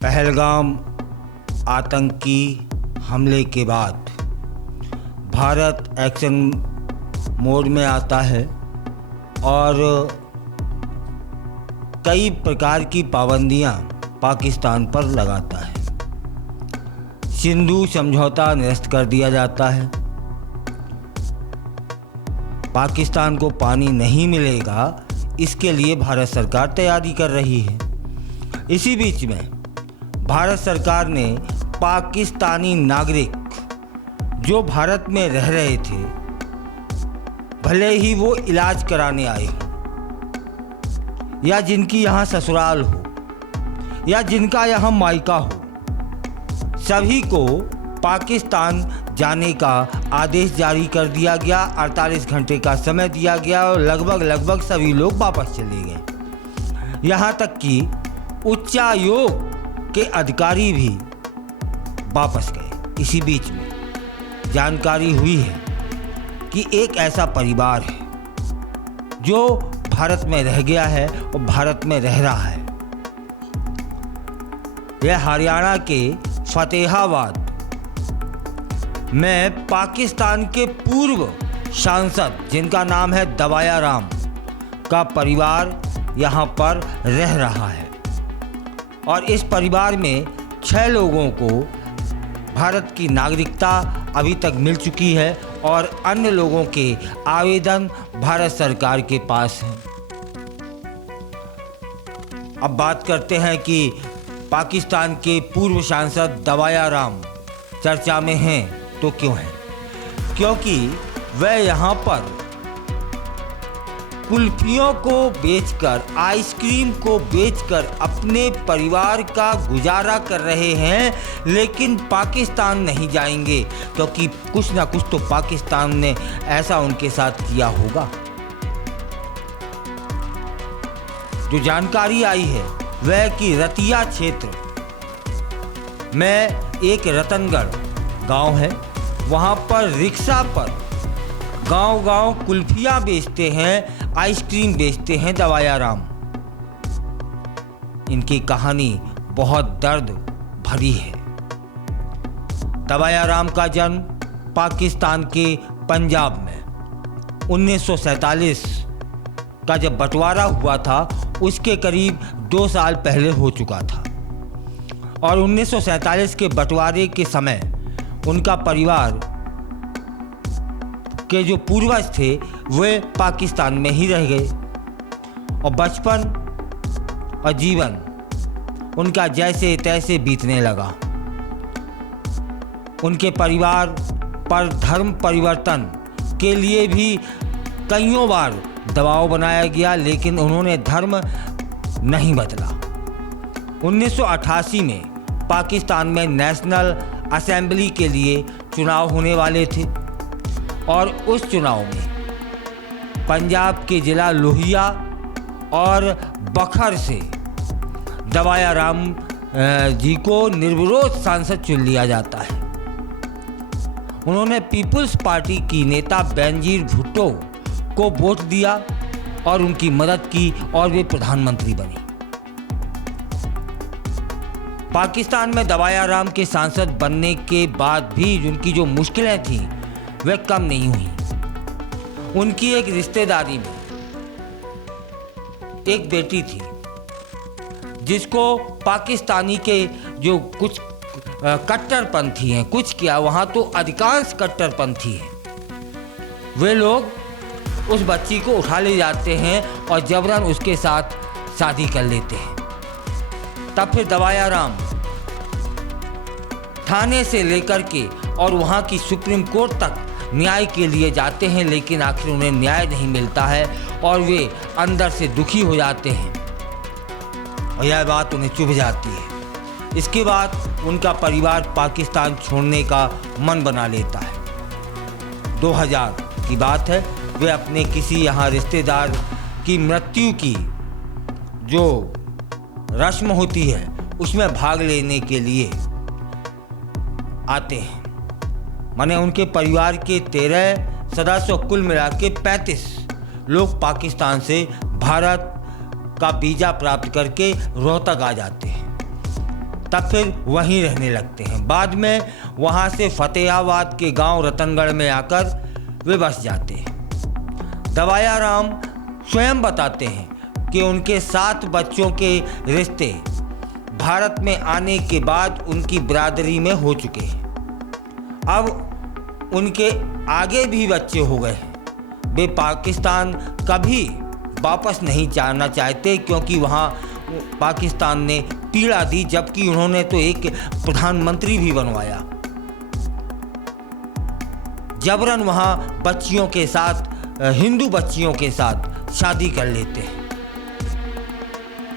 पहलगाम आतंकी हमले के बाद भारत एक्शन मोड में आता है और कई प्रकार की पाबंदियां पाकिस्तान पर लगाता है। सिंधु समझौता निरस्त कर दिया जाता है। पाकिस्तान को पानी नहीं मिलेगा, इसके लिए भारत सरकार तैयारी कर रही है। इसी बीच में भारत सरकार ने पाकिस्तानी नागरिक जो भारत में रह रहे थे, भले ही वो इलाज कराने आए हों या जिनकी यहाँ ससुराल हो या जिनका यहाँ मायका हो, सभी को पाकिस्तान जाने का आदेश जारी कर दिया गया। 48 घंटे का समय दिया गया और लगभग सभी लोग वापस चले गए। यहाँ तक कि उच्चायोग के अधिकारी भी वापस गए। इसी बीच में जानकारी हुई है कि एक ऐसा परिवार है जो भारत में रह गया है और भारत में रह रहा है। यह हरियाणा के फतेहाबाद में पाकिस्तान के पूर्व सांसद जिनका नाम है दवाया राम का परिवार यहाँ पर रह रहा है और इस परिवार में 6 लोगों को भारत की नागरिकता अभी तक मिल चुकी है और अन्य लोगों के आवेदन भारत सरकार के पास हैं। अब बात करते हैं कि पाकिस्तान के पूर्व सांसद दवाया राम चर्चा में हैं तो क्यों हैं? क्योंकि वह यहाँ पर कुल्फियों को बेचकर, आइसक्रीम को बेचकर अपने परिवार का गुजारा कर रहे हैं, लेकिन पाकिस्तान नहीं जाएंगे क्योंकि कुछ ना कुछ तो पाकिस्तान ने ऐसा उनके साथ किया होगा। जो जानकारी आई है वह कि रतिया क्षेत्र में एक रतनगढ़ गांव है, वहां पर रिक्शा पर गांव-गांव कुल्फियां बेचते हैं, आइसक्रीम बेचते हैं दवाया राम। इनकी कहानी बहुत दर्द भरी है। दवाया राम का जन्म पाकिस्तान के पंजाब में 1947 का जब बंटवारा हुआ था उसके करीब 2 साल पहले हो चुका था और 1947 के बंटवारे के समय उनका परिवार के जो पूर्वज थे वे पाकिस्तान में ही रह गए और बचपन और जीवन उनका जैसे तैसे बीतने लगा। उनके परिवार पर धर्म परिवर्तन के लिए भी कईयों बार दबाव बनाया गया, लेकिन उन्होंने धर्म नहीं बदला। 1988 में पाकिस्तान में नेशनल असेंबली के लिए चुनाव होने वाले थे और उस चुनाव में पंजाब के जिला लोहिया और बखर से दवाया राम जी को निर्विरोध सांसद चुन लिया जाता है। उन्होंने पीपुल्स पार्टी की नेता बेनजीर भुट्टो को वोट दिया और उनकी मदद की और वे प्रधानमंत्री बने। पाकिस्तान में दवाया राम के सांसद बनने के बाद भी उनकी जो मुश्किलें थीं वह कम नहीं हुई। उनकी एक रिश्तेदारी में एक बेटी थी जिसको पाकिस्तानी के जो कुछ कट्टरपंथी हैं, कुछ क्या वहाँ तो अधिकांश कट्टरपंथी हैं, वे लोग उस बच्ची को उठा ले जाते हैं और जबरन उसके साथ शादी कर लेते हैं। तब फिर दवाया राम थाने से लेकर के और वहाँ की सुप्रीम कोर्ट तक न्याय के लिए जाते हैं, लेकिन आखिर उन्हें न्याय नहीं मिलता है और वे अंदर से दुखी हो जाते हैं और यह बात उन्हें चुभ जाती है। इसके बाद उनका परिवार पाकिस्तान छोड़ने का मन बना लेता है। 2000 की बात है, वे अपने किसी यहाँ रिश्तेदार की मृत्यु की जो रस्म होती है उसमें भाग लेने के लिए आते हैं। माने उनके परिवार के 13 सदस्य कुल मिला के 35 लोग पाकिस्तान से भारत का वीज़ा प्राप्त करके रोहतक आ जाते हैं। तब फिर वहीं रहने लगते हैं। बाद में वहाँ से फतेहाबाद के गांव रतनगढ़ में आकर वे बस जाते हैं। दवाया राम स्वयं बताते हैं कि उनके 7 बच्चों के रिश्ते भारत में आने के बाद उनकी बिरादरी में हो चुके हैं। अब उनके आगे भी बच्चे हो गए हैं। वे पाकिस्तान कभी वापस नहीं जाना चाहते, क्योंकि वहाँ पाकिस्तान ने पीड़ा दी, जबकि उन्होंने तो एक प्रधानमंत्री भी बनवाया। जबरन वहाँ बच्चियों के साथ, हिंदू बच्चियों के साथ शादी कर लेते हैं।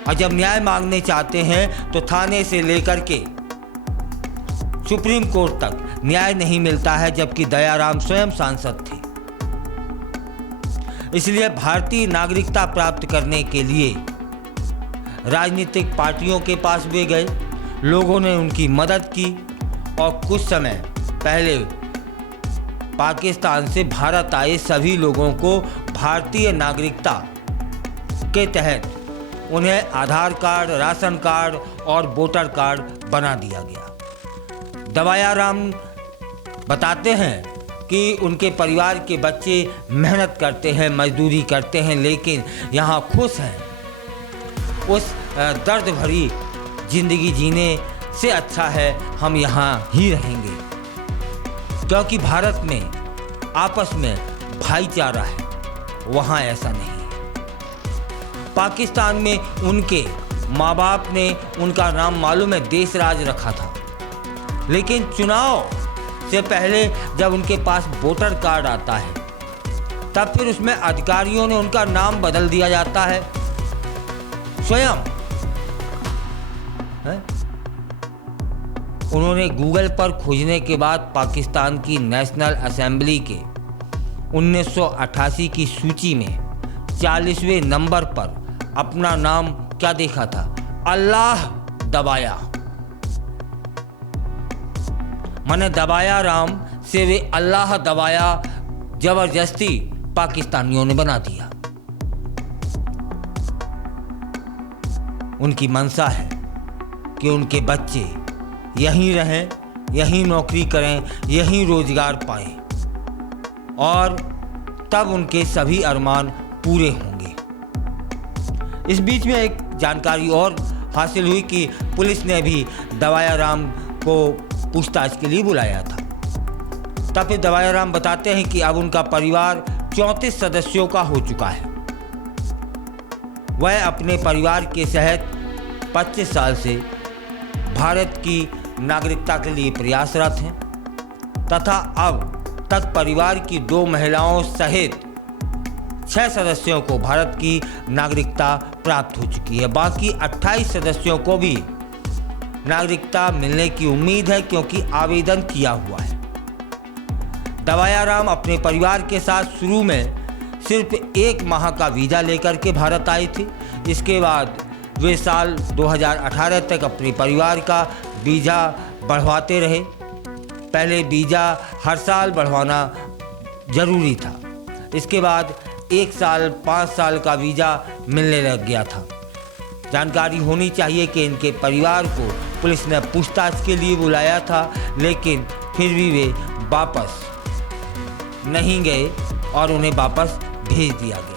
और जब न्याय मांगने चाहते हैं तो थाने से लेकर के सुप्रीम कोर्ट तक न्याय नहीं मिलता है, जबकि दयाराम स्वयं सांसद थे। इसलिए भारतीय नागरिकता प्राप्त करने के लिए राजनीतिक पार्टियों के पास भी गए, लोगों ने उनकी मदद की और कुछ समय पहले पाकिस्तान से भारत आए सभी लोगों को भारतीय नागरिकता के तहत उन्हें आधार कार्ड, राशन कार्ड और वोटर कार्ड बना दिया गया। दवाया राम बताते हैं कि उनके परिवार के बच्चे मेहनत करते हैं, मजदूरी करते हैं, लेकिन यहाँ खुश हैं। उस दर्द भरी जिंदगी जीने से अच्छा है हम यहाँ ही रहेंगे, क्योंकि भारत में आपस में भाईचारा है, वहाँ ऐसा नहीं है। पाकिस्तान में उनके माँ बाप ने उनका नाम मालूम है देशराज रखा था, लेकिन चुनाव से पहले जब उनके पास वोटर कार्ड आता है तब फिर उसमें अधिकारियों ने उनका नाम बदल दिया जाता है स्वयं। उन्होंने गूगल पर खोजने के बाद पाकिस्तान की नेशनल असेंबली के 1988 की सूची में 40वें नंबर पर अपना नाम क्या देखा था, अल्लाह दबाया। माने दबाया राम से वे अल्लाह दबाया जबरदस्ती पाकिस्तानियों ने बना दिया। उनकी मंशा है कि उनके बच्चे यहीं रहें, यहीं नौकरी करें, यहीं रोजगार पाएं और तब उनके सभी अरमान पूरे होंगे। इस बीच में एक जानकारी और हासिल हुई कि पुलिस ने भी दवाया राम को पूछताछ के लिए बुलाया था। तब फिर दवाया राम बताते हैं कि अब उनका परिवार 34 सदस्यों का हो चुका है। वह अपने परिवार के सहित 25 साल से भारत की नागरिकता के लिए प्रयासरत हैं तथा अब तक परिवार की 2 महिलाओं सहित 6 सदस्यों को भारत की नागरिकता प्राप्त हो चुकी है। बाकी 28 सदस्यों को भी नागरिकता मिलने की उम्मीद है, क्योंकि आवेदन किया हुआ है। दवाया राम अपने परिवार के साथ शुरू में सिर्फ 1 माह का वीज़ा लेकर के भारत आए थे। इसके बाद वे साल 2018 तक अपने परिवार का वीज़ा बढ़वाते रहे। पहले वीज़ा हर साल बढ़वाना जरूरी था, इसके बाद 1 साल 5 साल का वीज़ा मिलने लग गया था। जानकारी होनी चाहिए कि इनके परिवार को पुलिस ने पूछताछ के लिए बुलाया था, लेकिन फिर भी वे वापस नहीं गए और उन्हें वापस भेज दिया गया।